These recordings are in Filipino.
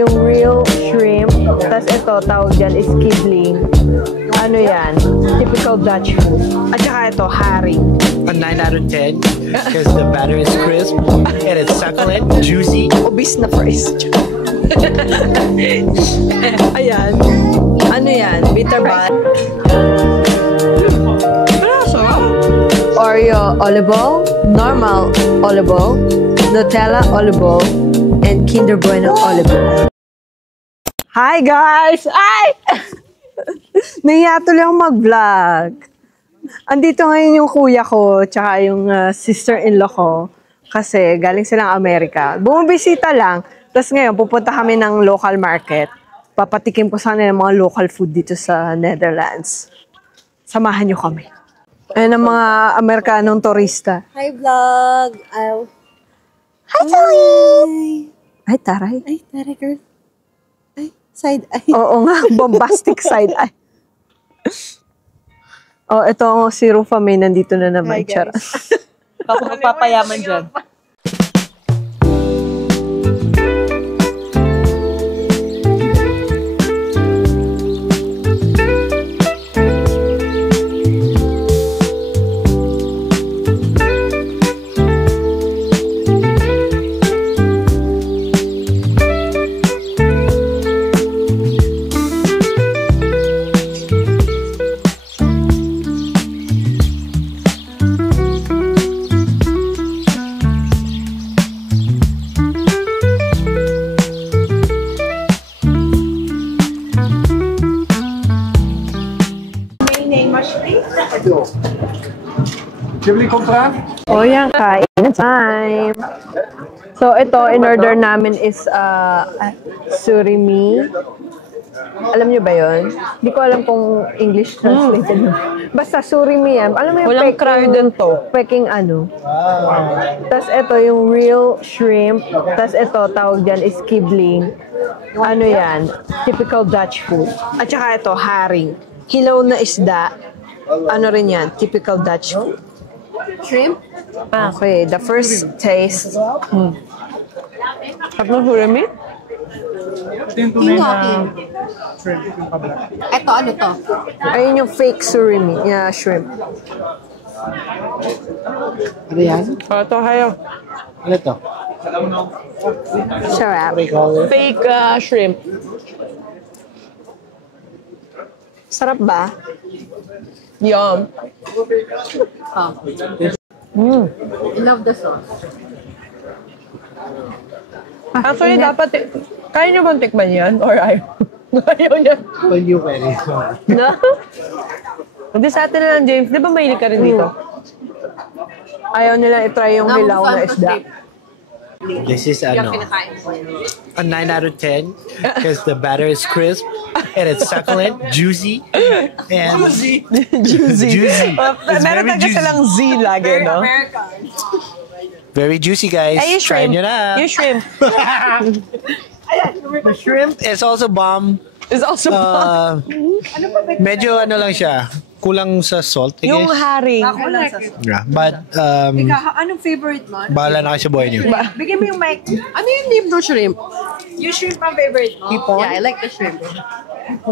Yung real shrimp, tas ito, tawag dyan is kibling. Ano yan? Typical Dutch food. At saka ito, haring. A 9 out of 10 because the batter is crisp and it's succulent, juicy. Obese na fries. Ayan. Ano yan? Bitter bun. Oreo olive oil, normal olive oil, Nutella olive oil, and Kinder Bueno olive oil. Hi guys! Ay! Nahiya tuloy akong mag-vlog. Andito ngayon yung kuya ko, tsaka yung sister-in-law ko. Kasi galing silang Amerika. Bumibisita lang. Tapos ngayon, pupunta kami ng local market. Papatikim ko sa kanila mga local food dito sa Netherlands. Samahan nyo kami. Ayan ang mga Amerikanong turista. Hi, vlog! Hi, Zoe! Ay, taray. Ay, taray, girl. Ay, side eye. Oo nga, bombastic side eye. Oh, ito si Rufa May, nandito na naman. Hi, guys. Ako magpapayaman dyan. Oh, yan, kain time. So, ito, in-order namin is surimi. Alam niyo ba yun? Hindi ko alam kung English translated. Basta surimi yan. Alam mo yung Walang crowded to. Peking ano. Tapos ito, yung real shrimp. Tapos ito, tawag dyan is kibling. Ano yan? Typical Dutch food. At saka ito, haring. Hilaw na isda. Ano rin yan? Typical Dutch food. Shrimp? Okay, the first taste. Sarap ng surimi? Tingin akin. Ito, ano to? Ayun yung fake surimi. Yeah, shrimp. Ano yan? Ito, hayo. Ano to? Sarap. Fake shrimp. Sarap ba? Yum. I love the sauce. Actually, dapat, kaya nyo bang tikman yan? Or ayaw? Ayaw niya. When you ready. No? Hindi sa atin na lang, James. Di ba mahilig ka rin dito? Ayaw nila i-try yung hilaw na isda. This is a 9 out of 10 because the batter is crisp and it's succulent, juicy, and Juicy. juicy. It's Meron very talaga juicy. silang Z lagi, no? Very juicy, guys. Ay, yung Try shrimp. nyo na. Yung shrimp. The shrimp is also bomb. Is also Medyo ano lang siya, kulang sa salt, I yung guess. haring. Yeah, but Anong favorite mo? bahala na kayo sa buhay niyo. Bigyan mo yung mic. Ano yung name ng shrimp? Yung shrimp ang favorite mo? Yeah, I like the shrimp.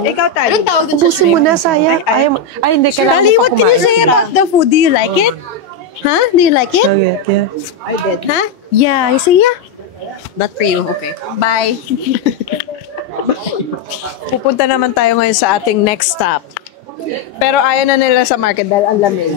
Ikaw tayo. Anong tawag dun sa shrimp? Ubusin mo na, sayang. Ay, hindi. Kailangan Dali, mo pa what can you say kumain. about the food? Do you like it? Huh? Do you like it? Okay, yeah. I did. Huh? Yeah, you say yeah. Not for you. Okay. Bye. Pupunta naman tayo ngayon sa ating next stop. Pero ayaw na nila sa market dahil ang lamig.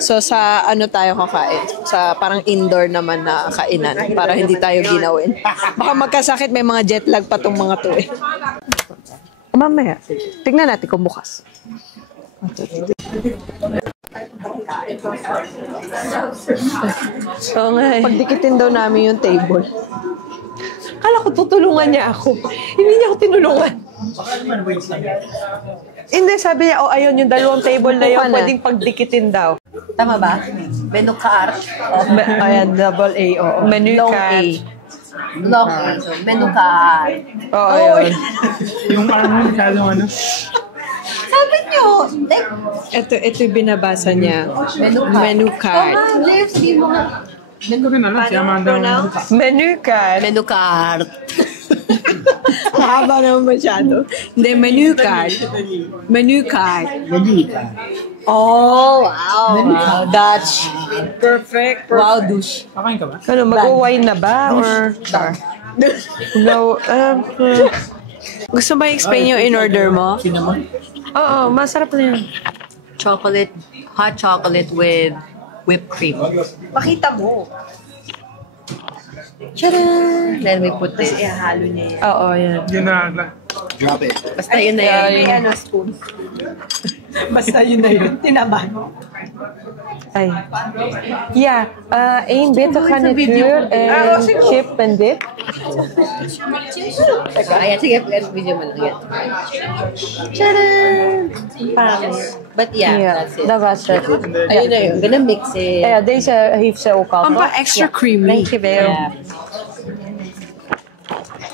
So sa ano tayo kakain? Sa parang indoor naman na kainan para hindi tayo ginawin. Baka magkasakit, may mga jet lag pa tong mga to eh. Mamaya, tignan natin kung bukas. So nga eh. Pagdikitin daw namin yung table. Kala ko tutulungan niya ako. Hindi niya ako tinulungan. Hindi, sabi niya, oh, ayun, yung dalawang table na yun, Upo ka na. pwedeng pagdikitin daw. Tama ba? Menu card. Ayan, double A, oo. Menu Long card. A. Long A. So, menu card. Oo, yun. Yung parang masyadong ano. Sabi niyo, like, Ito yung binabasa niya. menu card. Menu card. Tama, James, di mo nga. Hindi ko rin alam. Si Amanda. Menu card. Menu card. Haba naman masyado. Hindi, menu card. Menu card. Oh, wow. Dutch. Perfect. Wow, douche. Kakain ka ba? Ano, mag-wine na ba? Or char? No, Gusto ba i-explain yung in-order mo? oo, masarap na yun. Chocolate, hot chocolate with whipped cream. Pakita mo. Tcharam! Then we put this. Ihalo niya yan. Oo, yan. Yun na. Drop it. Basta yun na yun. May ano, spoon. Basta yun na yun. Tinaban. Ay. Yeah, een bit garnituur en chip en dip. Ayan, sige, video mo lang yan. Tcharam! But yeah, that's it. Dat was het. Ayun na yun. Gonna mix it. Ja, deze heeft ze ook al. Ang toch? pa extra creamy. Dankjewel. Yeah.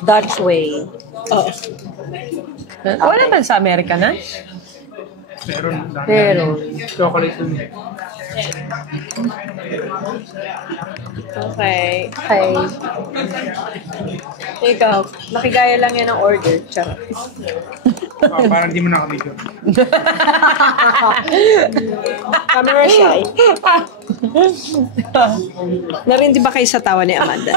Dutch way. Wala ba sa Amerika na? Meron. Pero, Chocolate dun. Okay. okay. Ikaw, makigaya lang yan ng order. Charot. Parang di mo nakabidyo. Camera shy. Narindi ba kayo sa tawa ni Amanda?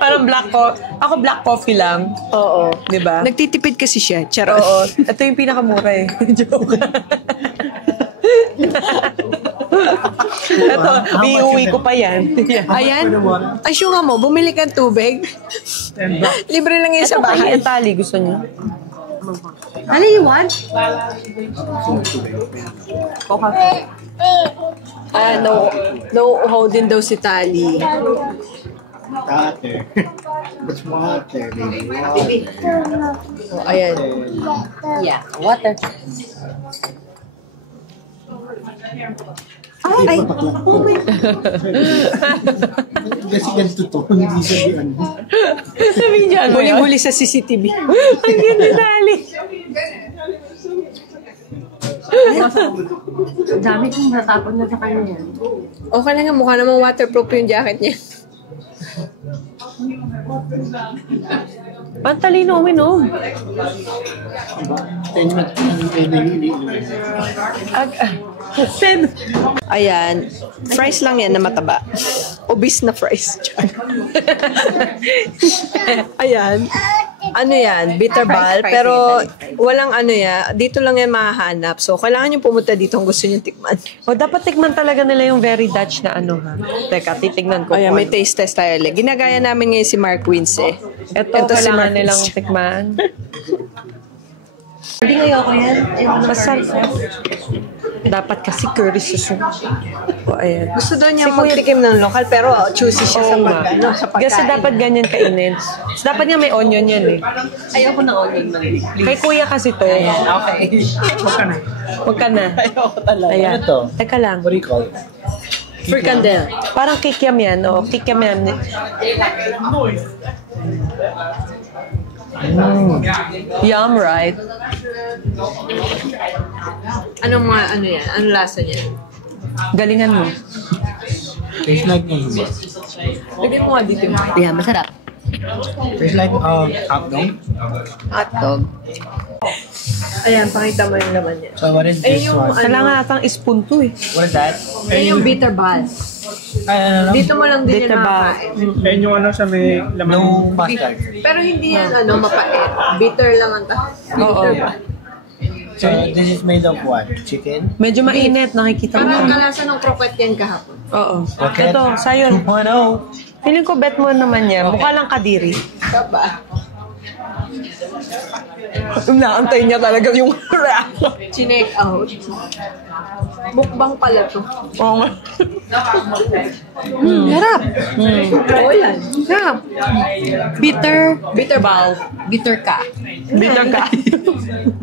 Parang black coffee. Ako black coffee lang. Oo. Di ba? Nagtitipid kasi siya. Charot. Oo. Ito yung pinakamura eh. Joke. Ito, iuwi ko pa yan. Ayan. Ay, syunga mo, bumili kang tubig. Libre lang yan sa Ito kay bahay. Tali, gusto niyo? Ano you want? No uhaw din daw si Tali. Water. It's water, baby. Oh, ayan. Yeah, water. Ay! Kasi ganito to. Hindi siya di ano. Sabihin niya, ano yan? Huli-huli sa CCTV. Ang ganda, Tali. Ang dami kong natapon na sa kanya yan. Okay lang nga, mukha namang waterproof yung jacket niya. Pantalino uminom. 10 minutes na hindi. Ayan. Fries lang yan na mataba. Obese na fries. Ayan. Ano yan? Bitterball. Pero walang ano yan. Dito lang yan mahahanap. So, kailangan nyo pumunta dito kung gusto nyo tikman. O, dapat tikman talaga nila yung very Dutch na ano ha. Teka, titignan ko. Ayan, kung may ano. taste test tayo ulit. Ginagaya namin ngayon si Mark Wins eh. Ito, si kailangan Mark nilang Wins. tikman. Hindi ngayon ko yan. Masarap. Dapat kasi curry sauce. O, ayan. Gusto daw niya magtikim ng lokal pero choosy siya sa Oo nga. sa pagkain. Kasi dapat ganyan kainin. So, dapat nga may onion yan eh. Ayoko ng onion man. Kay kuya kasi to. Okay. Huwag ka na. Huwag ka na. Ayoko talaga. Ayan. Ano to? Teka lang. What do you call it? Fricandel. Parang kikiam yan. O, kikiam yan. Yum, right? Anong mga ano yan? Anong lasa niya? Galingan mo. Tastes like Lagyan mo nga dito yung Yeah, masarap. Tastes like hot dog. Hotdog. Ayan, pakita mo yung laman niya. So what is Ayun this yung one? Kailangan natang spoon to eh. What is that? Ayun yung bitter ball. Ano? Dito mo lang din Dito yan ba? makakain. Ayun yung ano sa may laman. No mustard. Pero hindi yan mapait. Bitter lang ang Oo. So this is made of what? Chicken? Medyo mainit. Nakikita mo. Parang kalasa ng croquette yan kahapon. Oo. Okay. Ito, sayo. 2.0. Feeling ko bet mo naman yan. Mukha lang kadiri. Kaba. Naantay niya talaga yung reaction. Chinek out. Mukbang pala to. Oo nga. Harap. Oo yan. Harap. Bitter. Bitter ball. Bitter ka. Bitter ka.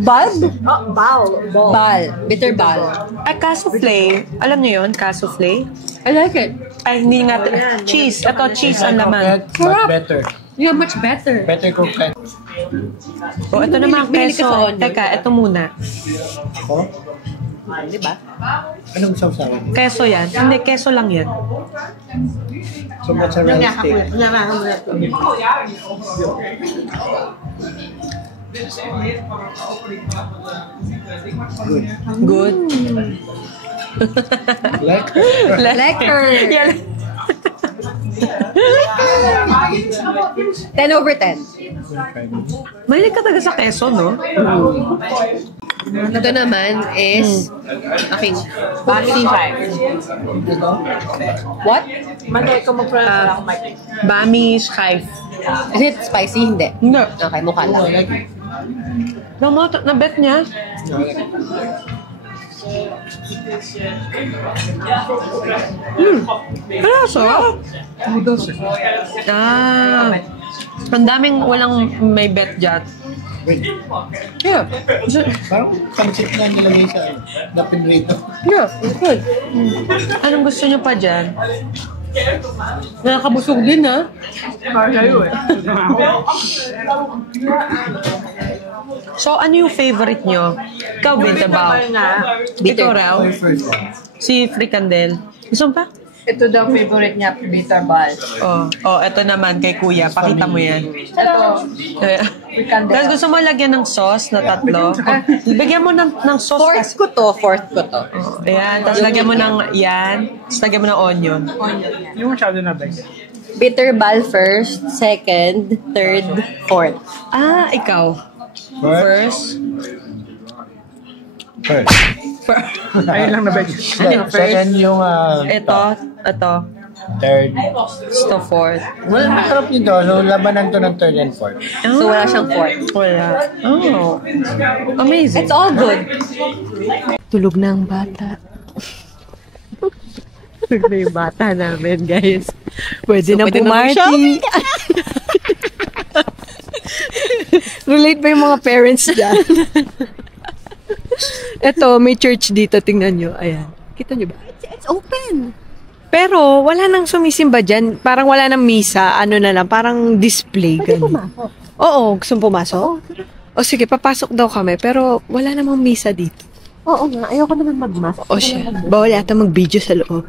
Bulb? Oh, ball. Ball. Bal. Bitter bal. Ay, cassouffle. Alam niyo yun? Cassouffle? I like it. Ay, hindi nga. Cheese. Ito, cheese ang laman. But better. Yeah, much better. Better croquette. O, ito naman Bili ka sa keso. onion. Teka, ito muna. Ako? Di ba? Anong sausawan? Keso yan. Hindi, keso lang yan. So, mozzarella stick. Good. Lekker. Lekker! 10/10. Mahilig ka talaga sa keso, no? Ito naman is aking What? Mali, kung mag-pronounce ako, Mike. Bami Schife. Is it spicy? Hindi. Hindi. Okay, mukha lang. Na-bet niya. Kaso? Ang daming walang may bet dyan. Yeah. Parang pansit na nilagay sa napinrate. Yeah, it's good. Anong gusto niyo pa dyan? Nakakabusog din, ha? So, ano yung favorite nyo? Ikaw, Bitterbao. Ikaw, Raw. Si Fricandel. Gusto mo pa? Ito daw favorite niya, bitter ball. Oh, eto naman kay Kuya. Pakita mo yan. Tapos gusto mo lagyan ng sauce na tatlo? Bigyan mo ng sauce. Fourth ko to. Oh, ayan. Tapos lagyan mo ng yan. Tapos lagyan mo ng onion. Yung masyado na ba? Bitter ball first, second, third, fourth. Ah, ikaw. First. Ayun lang na ba? Second yung Ito. third. Ito, fourth. Well, masarap nito. So, labanan to ng third and fourth. So wala siyang fourth. Wala. Oh. Amazing. It's all good. Tulog na ang bata. Tulog na yung bata namin, guys. Pwede na pumarty. Relate ba yung mga parents dyan? Ito, may church dito. Tingnan nyo. Ayan. Kita nyo ba? It's open. Pero, wala nang sumisimba dyan. Parang wala nang misa. Ano na lang. Parang display. Pwede ganun. pumasok. Oo. Gusto mo pumasok? O sige, papasok daw kami. Pero, wala namang misa dito. Oo nga, ayoko naman mag-mask. O siya. Bawal yata mag-video sa loob.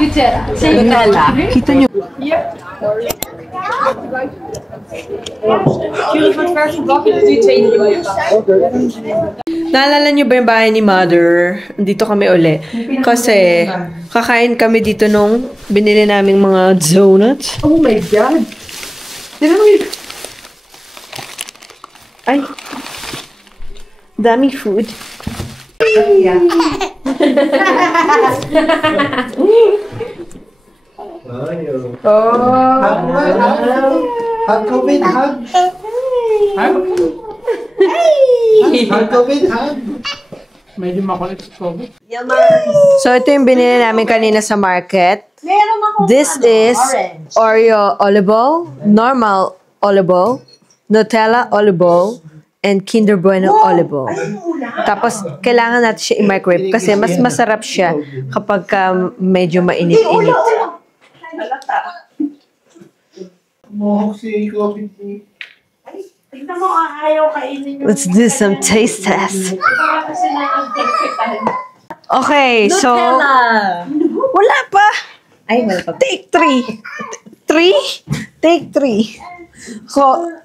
Nutella. Kita nyo. Naalala niyo ba yung bahay ni Mother? Dito kami uli. Kasi, kakain kami dito nung binili naming mga donuts. Oh my God. Ay. Dami food. Hug COVID, hug. Hug COVID, hug. Medyo makulit sa COVID. So, ito yung binili namin kanina sa market. This is Oreo olive oil, normal olive oil, Nutella olive oil, and Kinder Bueno olive oil. Tapos, kailangan natin siya i-microwave kasi mas masarap siya kapag medyo mainit-init. Mohok si COVID. Let's do some taste test. Okay, so... Wala pa! Ay, wala pa. Take 3. 3? Take 3.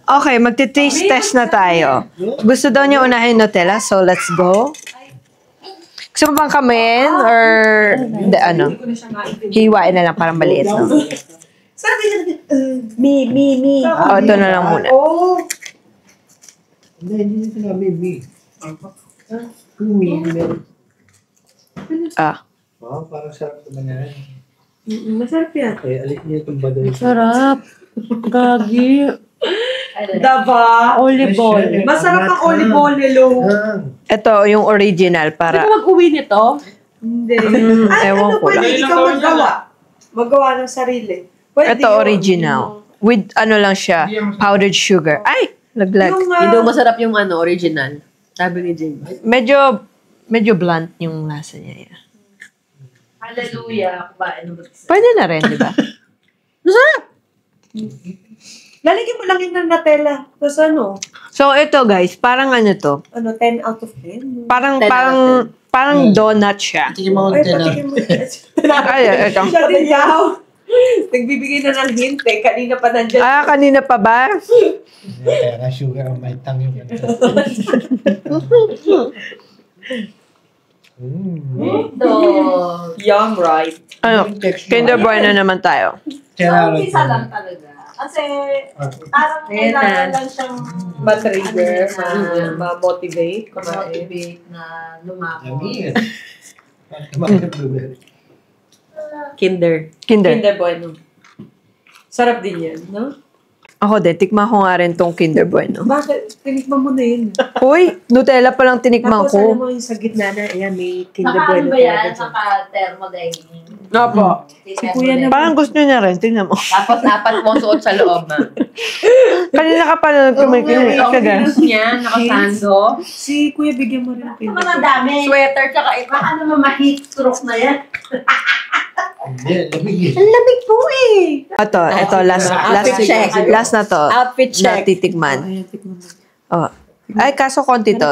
Okay, magti-taste test na tayo. Gusto daw niya unahin Nutella, so let's go. Gusto mo bang kamin? Or, ano? Hiwain na lang, parang maliit. No? Me. Oh, ito na lang muna. Hindi sinabi me. Ah. Oh, parang sarap naman yan. Masarap yan. Okay, alis niya itong badoy. Sarap. Gagi. Daba. Olive oil. Masarap ang olive oil, hello. Ito, yung original, para... Mag-uwi nito? Ewan ko lang. Ikaw magawa ng sarili. Ito, original. With, ano lang siya, powdered sugar. Ay! Laglag. Hindi masarap yung original. Sabi ni Jane. Medyo blunt yung lasa niya. Yeah. Hallelujah. Pwede na rin, di ba? Lalagyan mo lang yun ng Nutella. Tapos ano? So, ito guys, parang ano to? Ano, 10 out of 10? Parang Parang donut siya. Tingin mo ang Nutella. Ay, ito. Nagbibigay na ng hint eh. Kanina pa nandiyan. Kanina pa ba? Kaya nga sugar ang may tang yung Yum, right? Ano? Kinder Bueno naman tayo. Umpisa lang talaga. Kasi parang kailangan lang siyang Ma-trigger, ma-motivate, motivate na lumako. Kinder. Kinder. Kinder Bueno. Sarap din yan, no? Ako din, tikman ko nga rin tong Kinder Bueno. Bakit? Tinikman mo na yun. Uy, Nutella pa lang tinikman Tapos alam ko. mo yung sa gitna na, ayan, may Kinder Naka ano Bueno ba yan? talaga dyan. Naka-thermodynamic. Opo. Si Kuya na Parang gusto niya rin, tingnan mo. Tapos dapat mo suot sa loob, ma. Kanina ka pa na kumikinig. Virus niya, nakasando. Si Kuya, bigyan mo rin ng Kinder Naman ang Bueno. dami. Sweater, tsaka baka naman ma-heat stroke na yan. Ang lamig po eh. Ito, last check. last na to. Outfit check. Na titikman. Ayan, tikman mo. Oh. Ay, kaso konti to.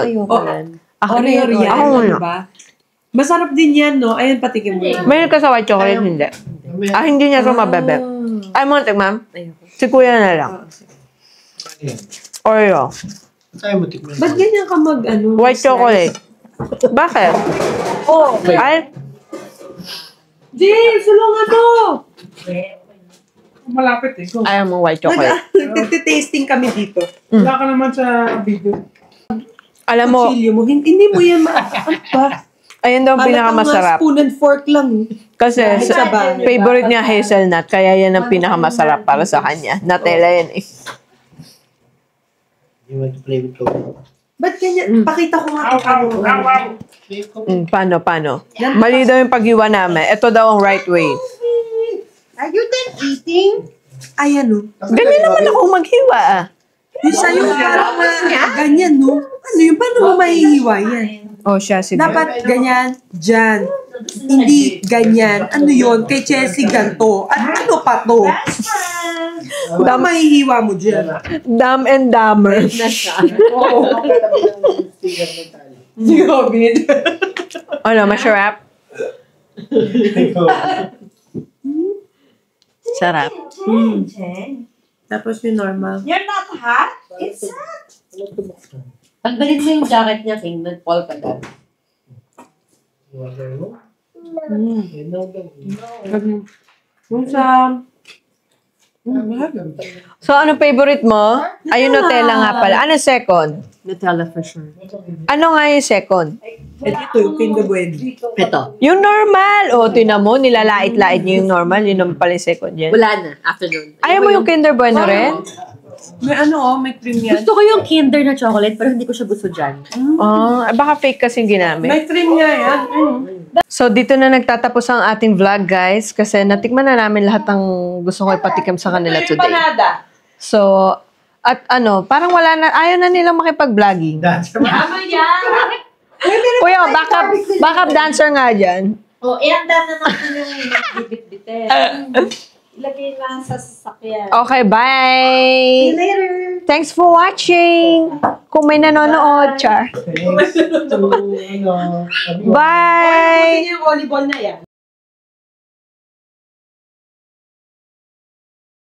Ako Oreo yan, Ako ano muna. ba? Masarap din yan, no? Ayan, patikin mo. Mayroon ka sa white chocolate, hindi. Hindi niya ito mabebe. Ay, mo tikman. Si kuya na lang. Oreo. Kaya mo tikman. Ba't ganyan ka mag-ano? White chocolate. Bakit? Oh, Ay, Jay, sulungan mo! Malapit eh. Go. ayaw mo white chocolate. Nagtitasting kami dito. Wala ka naman sa video. Alam mo, Chilio mo, hindi mo yan ano ba? ayun daw ang pinakamasarap. Spoon and fork lang. Kasi Sa bahay. favorite niya hazelnut, kaya yan ang pinakamasarap para sa kanya. Nutella yan eh. You want to play with Coco? Ba't ganyan? Pakita ko nga kung ano. Paano? Mali daw yung paghiwa namin. Ito daw ang right way. Are you done eating? Ayan, no? Ganyan naman ako maghiwa ah. Yung sa'yo, parang ganyan, no? Ano yun? Paano mo mahihiwa yan? Oh, siya sige. Dapat ganyan, dyan. Hindi ganyan. Ano yun? Kay Chelsea ganto. At ano pa to? Paano mahihiwa mo dyan? Dumb and Dumber. Oo. Grabe. Ano, masarap? Sarap. Tapos yung normal. You're not hot? It's hot. Tanggalin mo yung jacket niya, King. Nag-fall ka doon. Yung sa... So, ano favorite mo? Ayun, Nutella nga pala. Ano second? Nutella for sure. Ano nga yung second? Ito yung Kinder Bueno. Ito. Yung normal. O, tinan mo, nilalait-lait niyo yung normal. Yun naman pala yung second yan. Wala na. Afternoon. Ayaw mo yung Kinder Bueno rin? May ano, may cream yan. Gusto ko yung Kinder na chocolate, pero hindi ko siya gusto dyan. Baka fake kasing ginamit. May cream nga yan. So, dito na nagtatapos ang ating vlog, guys. Kasi natikman na namin lahat ng gusto ko ipatikim sa kanila today. So, at ano, parang wala na, ayaw na nilang makipag-vlogging. Tama yan! Kuya, backup dancer nga dyan. O, ihanda na natin yung bibit-bitin. Ilagay lang sa sasakyan. Okay, bye! Later! Thanks for watching! Kung may nanonood, char. Thanks to, Bye! Yung volleyball na yan.